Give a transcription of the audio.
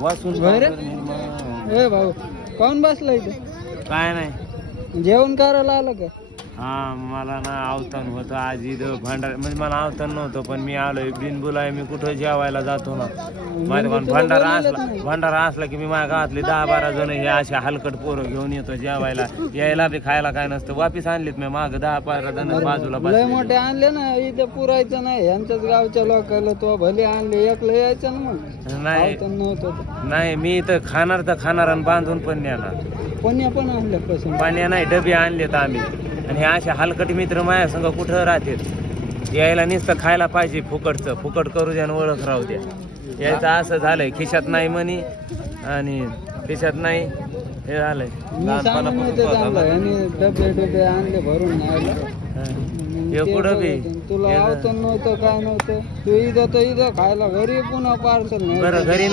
वाचून बरं. निर्माण. ए भाऊ कोण बसला इथे काय नाही. जेवण करायला आलं का हा मला ना अवतान होतं आज इथं भंडारा म्हणजे मला अवतान नव्हतं पण मी आलोय बिनबुलाय मी कुठं जेवायला जातो ना माहिती का तुला बोलवलंच भंडारा असला की मी माझ्या गावातले 10-12 जण हे अशा हलकट पोरं घेऊन येतो जेवायला यायला बी खायला काय नसतं वापिस आणलीत मी माग 10-12 जण बाजूला लय मोठे आणले ना इथे पुरायचं नाही यांच्याच गावच्या लोकांना तो भले आणले एकलं यायचं ना मग नाही आवतं नव्हतं नाही मी इथं खाणार तर खाणार आणि बांधून पण नेणार पुण्या पण आणलं कसं पाण्या नाही डबे आणलेत आम्ही आणि हे अशा हलकट मित्र माझ्या संग कुठं राहतात यायला नुसतं खायला पाहिजे फुकट करू द्या आणि ओळख राहू द्या यायचं असं झालंय खिशात नाही मनी आणि खिशात नाही हे झालंय मी सांगून नव्हते चांगलं आणि डबे आणले भरून न्यायला हे कुठं बी तुला आवतं नव्हतं काय नव्हतं तू इथं खायला घरी पुन्हा पार्सल बरं घरी